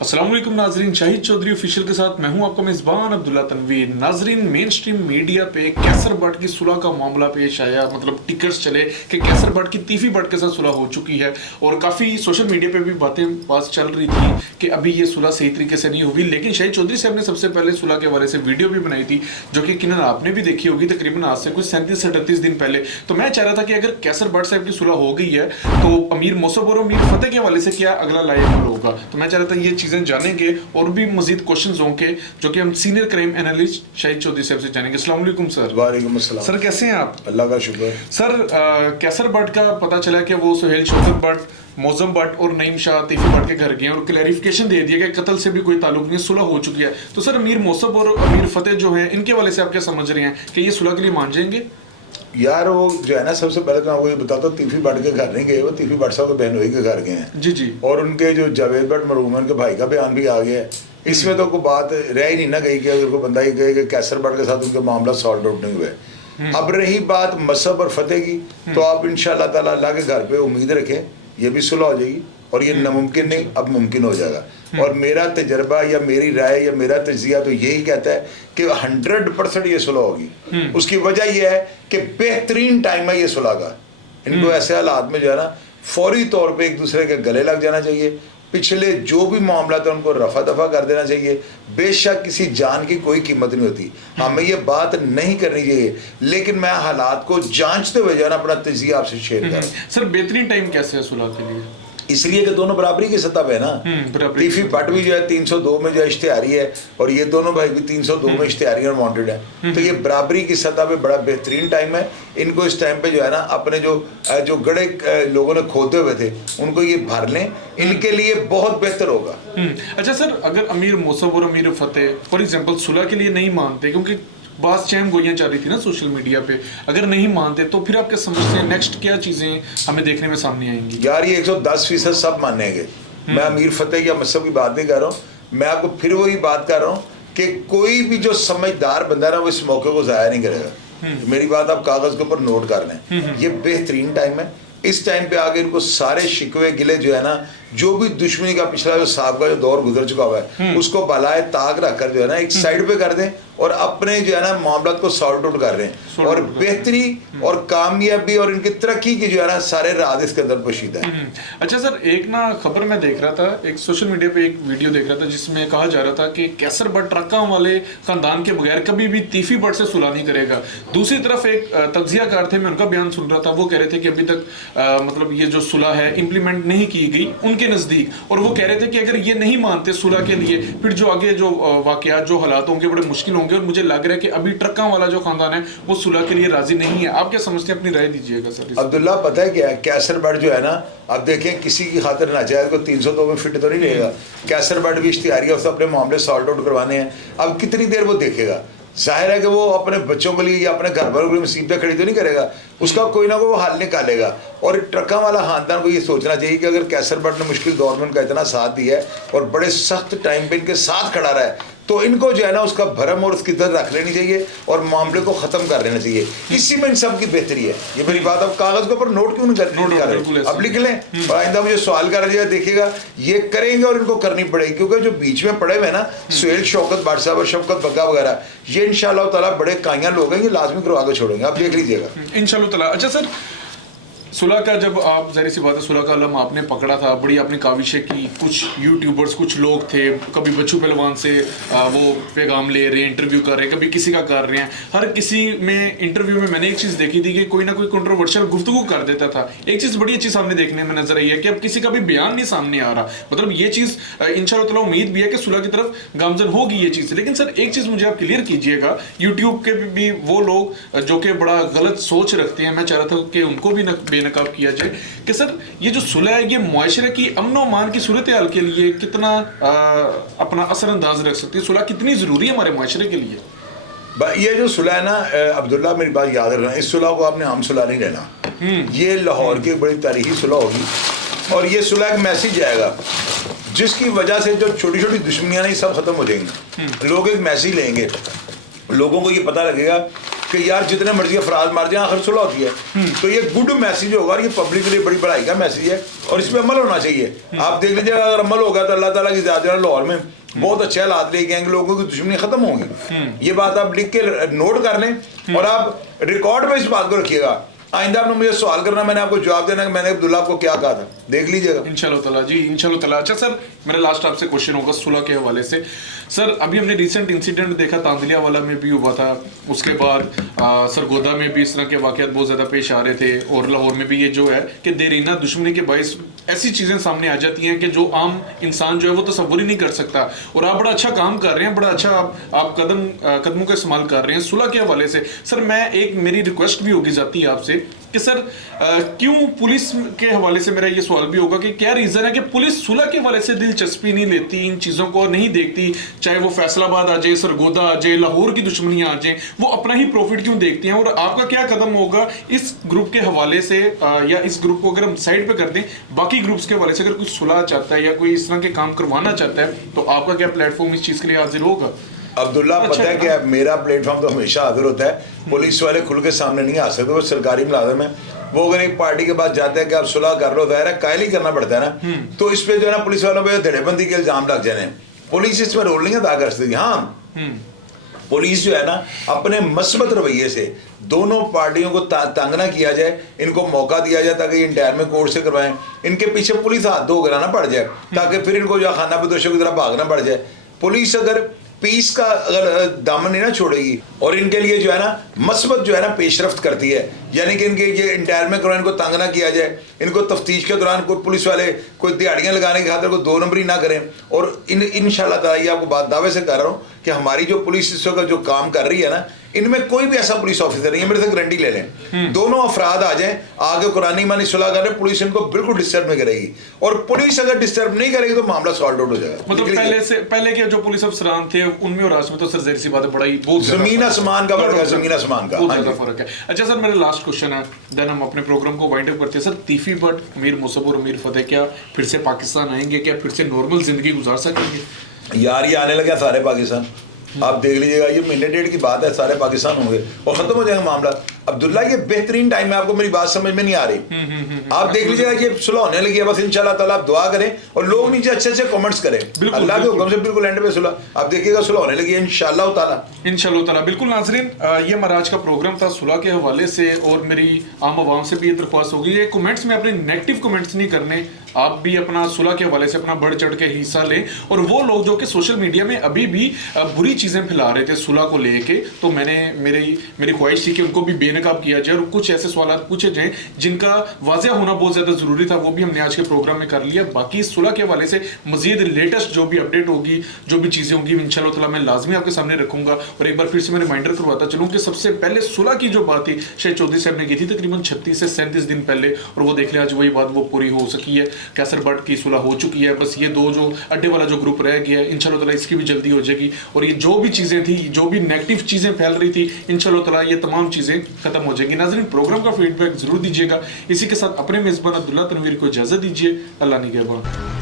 अस्सलामुअलैकुम नाजरीन, शाहिद चौधरी ऑफिशियल के साथ मैं हूं आपका मेज़बान अब्दुल्ला तनवीर। नाजरीन, मेन स्ट्रीम मीडिया पे कैसर बट की सुलह का मामला पेश आया, मतलब टिकर्स चले कि कैसर बट की तीफी बट के साथ सुलह हो चुकी है और काफ़ी सोशल मीडिया पे भी बात चल रही थी कि अभी ये सुलह सही तरीके से नहीं होगी। लेकिन शाहिद चौधरी साहब ने सबसे पहले सुलह के हवाले से वीडियो भी बनाई थी, जो कि किन्नर आपने भी देखी होगी तकरीबन आज से कुछ 37-38 दिन पहले। तो मैं चाह रहा था कि अगर कैसर बट साहब की सुलह हो गई है तो अमीर मौसम और अमीर फतेह के हवाले से क्या अगला लाइव होगा। तो मैं चाह रहा था ये चीज़ें जानेंगे और भी मजीद क्वेश्चंस होंगे जो कि हम senior crime analyst Shahid Chaudhary साहब से जानेंगे। अस्सलाम वालेकुम सर। वालेकुम अस्सलाम सर, कैसे हैं आप? अल्लाह का शुक्र। सर, कैसर बट का पता चला कि वो सुहेल शौकत बट, मौजम बट और नईम शाह तीफी बट के घर गए और क्लैरिफिकेशन दे दिया कि कत्ल से भी कोई ताल्लुक नहीं, सुलह हो चुकी है। तो सर, अमीर मौसम और अमीर फतेह जो है, इनके हवाले से आप क्या समझ रहे हैं कि ये सुलह के लिए मान जाएंगे? यार वो जो है ना, सबसे पहले तो आपको ये बताता हूँ, तीफी बट के घर नहीं गए, वो तीफी बट साहब के बहनोई के घर गए हैं। जी जी। और उनके जो जावेद बट मरहूम है, उनके भाई का बयान भी आ गया है। इसमें तो कोई बात रह ही नहीं ना गई कि अगर कोई बंदा ही कहे कि कैसर बट के साथ उनके मामला सॉल्व आउट नहीं हुए। अब रही बात मसहब और फतेह की, तो आप इंशाअल्लाह ताला अल्लाह के घर पे उम्मीद रखें, ये भी सुलह हो जाएगी और ये नामुमकिन नहीं अब मुमकिन हो जाएगा। और मेरा तजर्बा या मेरी राय या मेरा तजिया तो यही कहता है कि 100% ये सुलह होगी। उसकी वजह यह है कि बेहतरीन टाइम है ये सुलह का। इनको ऐसे हालात में जो है ना, फौरी तौर पे एक दूसरे के गले लग जाना चाहिए। पिछले जो भी मामला था उनको रफा दफा कर देना चाहिए। बेशक किसी जान की कोई कीमत नहीं होती, हमें ये बात नहीं करनी चाहिए, लेकिन मैं हालात को जांचते हुए जो है ना अपना तजिया आपसे शेयर कर। सर, बेहतरीन टाइम कैसे है सुलह के लिए? इसलिए कि दोनों बराबरी की सतह पे है ना। तीफी बट भी जो है 302 में जो इश्तिहारी है और ये दोनों भाई भी 302 में इश्तिहारी और वांटेड है। तो ये बराबरी की सतह पे बड़ा बेहतरीन टाइम है। इनको इस टाइम पे जो है ना अपने जो गड़े लोगों ने खोदे हुए थे उनको ये भर लें, इनके लिए बहुत बेहतर होगा। अच्छा सर, अगर अमीर मौसम और अमीर फतेह फॉर एग्जाम्पल सुलह के लिए नहीं मानते, क्योंकि बात चैम गोलियां चल रही थी ना सोशल मीडिया पे, अगर नहीं मानते तो फिर आप क्या समझते हैं नेक्स्ट क्या चीजें हमें देखने में सामने आएंगी? यार ये 110% सब मानेंगे। मैं अमीर फतेह या मसहब की बात नहीं कर रहा हूँ, मैं आपको फिर वही बात कर रहा हूँ कि कोई भी जो समझदार बंदा है ना वो इस मौके को ज़ाया नहीं करेगा। मेरी बात आप कागज के ऊपर नोट कर लें। ये बेहतरीन टाइम है। इस टाइम पे आगे इनको सारे शिकवे गिले जो है ना, जो भी दुश्मनी का पिछला जो साहब का जो दौर गुजर चुका हुआ है उसको बलाए ताक रखकर जो है ना एक साइड पे कर दें और अपने जो है ना मामला को सॉर्ट आउट कर रहे हैं। और बेहतरी और कामयाबी और इनकी तरक्की की जो है ना सारे राज इसके अंदर पोशीदा है। अच्छा सर, एक ना खबर मैं देख रहा था, एक सोशल मीडिया पे एक वीडियो देख रहा था जिसमें कहा जा रहा था कि कैसर बट ट्रक्का वाले खानदान के बगैर कभी भी तीफी बट से सुलह नहीं करेगा। दूसरी तरफ एक तज्जियाकार थे, मैं उनका बयान सुन रहा था, वो कह रहे थे कि अभी तक मतलब ये जो सुलह है इम्प्लीमेंट नहीं की गई उनके नजदीक, और वो कह रहे थे कि अगर ये नहीं मानते सुलह के लिए फिर जो आगे जो वाकयात जो हालात होंगे बड़े मुश्किल होंगे। और मुझे लग रहा है कि अभी ट्रक्का वाला जो खानदान है वो सुलह के लिए राजी नहीं है। आप क्या समझते हैं, अपनी राय दीजिएगा सर। अब्दुल्ला, पता है क्या है, कैसर बट जो है ना, अब देखें किसी की खातिर नाजायज को 302 में फिट तो नहीं रहेगा। कैसर बट भी इश्तिहारी है, उससे अपने मामले सॉल्ट आउट करवाने हैं। अब कितनी देर वो देखेगा? जाहिर है कि वो अपने बच्चों के लिए या अपने घर वालों के लिए मुसीबतें खड़ी तो नहीं करेगा, उसका कोई ना कोई वो हल निकालेगा। और ट्रक्का वाला खानदान को ये सोचना चाहिए कि अगर कैसर बट ने मुश्किल दौर में उनका इतना साथ दिया है और बड़े सख्त टाइम पे इनके साथ खड़ा रहा है, तो इनको जो है ना उसका भरम और उसकी इज्जत रख लेनी चाहिए और मामले को ख़त्म कर लेना चाहिए। इसी में इन सब की बेहतरी है। ये मेरी बात आप कागज़ के ऊपर नोट क्यों नहीं कर रहे? अब लिख लें और आइंदा मुझे सवाल कर रही देखिएगा, ये करेंगे और इनको करनी पड़ेगी। क्योंकि जो बीच में पड़े हुए ना सुहेल शौकत बट साहब और शफकत बग्गा वगैरह, ये इंशाअल्लाह ताला बड़े काइयां लोग हैं, ये लाजमी करवा के छोड़ेंगे, आप देख लीजिएगा इंशाअल्लाह ताला। अच्छा सर, सुलह का जब आप ज़ाहिर सी बात है सुलह का आलम आपने पकड़ा था, बड़ी आपने काविशें की, कुछ यूट्यूबर्स कुछ लोग थे, कभी बच्चू पहलवान से वो पैगाम ले रहे हैं, इंटरव्यू कर रहे हैं, कभी किसी का कर रहे हैं। हर किसी में इंटरव्यू में मैंने एक चीज़ देखी थी कि कोई ना कोई कंट्रोवर्शियल गुफ्तगू कर देता था। एक चीज़ बड़ी अच्छी सामने देखने में नजर आई है कि अब किसी का भी बयान नहीं सामने आ रहा। मतलब ये चीज़ इंशाअल्लाह ताला उम्मीद भी है कि सुलह की तरफ गामजन होगी ये चीज़। लेकिन सर एक चीज़ मुझे आप क्लियर कीजिएगा, यूट्यूब के भी वो लोग जो कि बड़ा गलत सोच रखते हैं, मैं चाह रहा था कि उनको भी बेनकाब किया जाए कि सर ये जो सुलह है ये मुआशरे की अमन व अमान की सूरत हाल के लिए कितना अपना असरअंदाज रख सकती है? सुलह कितनी ज़रूरी है हमारे मुआशरे के लिए? ये जो सुलह है ना अब्दुल्ला, मेरी बात याद रखना, इस सुलह को आपने आम सुलह नहीं लेना। ये लाहौर की बड़ी तारीखी सुलह होगी और ये सुलह एक मैसेज आएगा जिसकी वजह से जो छोटी छोटी दुश्मनियां नहीं सब खत्म हो जाएंगी। लोग एक मैसेज लेंगे, लोगों को ये पता लगेगा कि यार जितने मर्जी अफराद मार जाए आखिर सुलह होती है। तो ये गुड मैसेज होगा और ये पब्लिक के लिए बड़ी बड़ाई का मैसेज है और इस पर अमल होना चाहिए। आप देख लीजिए अगर अमल होगा तो अल्लाह ताला की ज़ात जो है लाहौर में बहुत अच्छे हालात लेके आएंगे, लोगों की दुश्मनी खत्म होंगी। ये बात आप लिख के नोट कर लें और आप रिकॉर्ड में इस बात को रखिएगा। आइंदा आपने मुझे सवाल करना, मैंने आपको जवाब देना कि मैंने अब्दुल्ला को क्या कहा था, देख लीजिएगा इंशाल्लाह ताला जी, इंशाल्लाह ताला। अच्छा सर, मेरा लास्ट आपसे क्वेश्चन होगा सुलह के हवाले से। सर अभी हमने रिसेंट इंसिडेंट देखा तांदलिया वाला में भी हुआ था, उसके बाद सरगोदा में भी इस तरह के वाकयात बहुत ज़्यादा पेश आ रहे थे और लाहौर में भी ये जो है कि देरीना दुश्मनी के बायस ऐसी चीज़ें सामने आ जाती हैं कि जो आम इंसान जो है वो तसव्वुर ही नहीं कर सकता। और आप बड़ा अच्छा काम कर रहे हैं, बड़ा अच्छा आप कदमों का इस्तेमाल कर रहे हैं सुलह के हवाले से। सर मैं एक मेरी रिक्वेस्ट भी होगी जाती है आपसे कि सर क्यों पुलिस के हवाले से मेरा ये सवाल भी होगा कि क्या रीज़न है कि पुलिस सुलह के हवाले से दिलचस्पी नहीं लेती, इन चीज़ों को नहीं देखती, चाहे वो फैसलाबाद आ जाए, सरगोदा आ जाए, लाहौर की दुश्मनियाँ आ जाए, वो अपना ही प्रॉफिट क्यों देखती हैं? और आपका क्या कदम होगा इस ग्रुप के हवाले से या इस ग्रुप को अगर हम साइड पे कर दें, बाकी ग्रुप्स के हवाले से अगर कोई सुलह चाहता है या कोई इस तरह के काम करवाना चाहता है तो आपका क्या प्लेटफॉर्म इस चीज़ के लिए हाजिर होगा? अब्दुल्ला पता है कि मेरा प्लेटफॉर्म तो हमेशा हाजिर होता है। पुलिस वाले खुल के सामने नहीं आ सकते, वो सरकारी मुलाजिम है। वो अगर एक पार्टी के पास जाते हैं कि आप सुलह कर लो, दायरा कायल ही करना पड़ता है ना। तो इस पे जो है ना पुलिस वालों पे धड़ेबंदी के इल्जाम लग जाने, पुलिस इसमें रोल नहीं अदा कर सकती। हाँ, पुलिस जो है ना अपने मस्बत रवैये से दोनों पार्टियों को तंग ना किया जाए, इनको मौका दिया जाए ताकि इंटायर में कोर्ट से करवाएं, इनके पीछे पुलिस हाथ धो कराना पड़ जाए ताकि फिर इनको जो खाना बदोशों की तरह भागना पड़ जाए। पुलिस अगर पीस का अगर दामन नहीं ना छोड़ेगी और इनके लिए जो है ना मस्बत जो है ना पेशरफ्त करती है, यानी कि इनके ये इंटायर में करो, इनको तंग ना किया जाए, इनको तफ्तीश के दौरान कोई पुलिस वाले कोई दिहाड़ियाँ लगाने की खातिर कोई दो नंबरी ना करें। और इंशाल्लाह ताला ये आपको बात दावे से कर रहा हूँ कि हमारी जो पुलिस इस वक्त जो काम कर रही है ना, इनमें कोई भी ऐसा पुलिस ऑफिसर नहीं है, मेरे से गारंटी ले लें। दोनों अफराद आ जाएं आगे कुरानी मानी सुलह करें, पुलिस इनको बिल्कुल डिस्टर्ब नहीं करेगी और पुलिस अगर डिस्टर्ब नहीं करेगी तो मामला सॉल्व आउट हो जाएगा। मतलब पहले के जो पुलिस अफसरान थे उनमें और आज में तो सर ज़ाहिर सी बात है, बड़ा ही बहुत जमीन आसमान का फर्क है, जमीन आसमान का बहुत ज़्यादा फर्क है। अच्छा सर, मेरा लास्ट क्वेश्चन है, देन हम अपने प्रोग्राम को वाइंड अप करते हैं। सर तीफी भट्ट, मीर मुसब और मीर फतेह क्या फिर से पाकिस्तान आएंगे? क्या फिर से नॉर्मल जिंदगी गुजार सकेंगे? यार ये आने लगे सारे पाकिस्तान, आप देख लीजिएगा, ये महीने डेढ़ की बात है, सारे पाकिस्तान होंगे और खत्म हो जाएगा मामला। अब्दुल्ला ये बेहतरीन टाइम है, आपको मेरी बात समझ में नहीं आ रही? आप देख लीजिएगा ये सुलह होने लगी है, बस इंशाल्लाह ताला आप दुआ करें और लोग नीचे अच्छे अच्छे कमेंट्स करें, अल्लाह के हुक्म से बिल्कुल एंड पे सुलह आप देखिएगा सुलह होने लगी है इंशाल्लाह ताला। इंशाल्लाह ताला बिल्कुल। नाज़रीन, ये हमारा आज का प्रोग्राम था सुलह के हवाले से और मेरी आम आवाम से भी ये दरख्वास्त होगी, ये कमेंट्स में अपने नेगेटिव कमेंट्स नहीं करने, आप भी अपना सुलह के हवाले से अपना बढ़ चढ़ के हिस्सा लें। और वो लोग जो कि सोशल मीडिया में अभी भी बुरी चीज़ें फैला रहे थे सुलह को लेके, तो मेरी ख्वाहिश थी कि उनको भी बेनकाब किया जाए और कुछ ऐसे सवाल पूछे जाएं जिनका वाज़ेह होना बहुत ज़्यादा ज़रूरी था, वो भी हमने आज के प्रोग्राम में कर लिया। बाकी सुलह के हवाले से मज़ीद लेटेस्ट जो भी अपडेट होगी, जो भी चीज़ें होंगी, इंशाल्लाह ताला मैं लाजमी आपके सामने रखूंगा। और एक बार फिर से मैं रिमाइंडर करवाता चलूँ कि सबसे पहले सुलह की जो बात थी शायद चौधरी साहब ने की थी तकरीबन 36 से 37 दिन पहले, और वो देख लिया आज वही बात वो पूरी हो सकी है। कैसर भट्ट की सुलह हो चुकी है, बस ये दो जो अड्डे वाला जो ग्रुप रह गया है, इंशाल्लाह ताला इसकी भी जल्दी हो जाएगी। और ये जो भी चीज़ें थी, जो भी नेगेटिव चीज़ें फैल रही थी, इंशाल्लाह ताला ये तमाम चीज़ें खत्म हो जाएगी। नाज़रीन, प्रोग्राम का फीडबैक जरूर दीजिएगा। इसी के साथ अपने मेज़बान अब्दुल्ला तनवीर को इजाज़त दीजिए। अल्लाह निगहबान।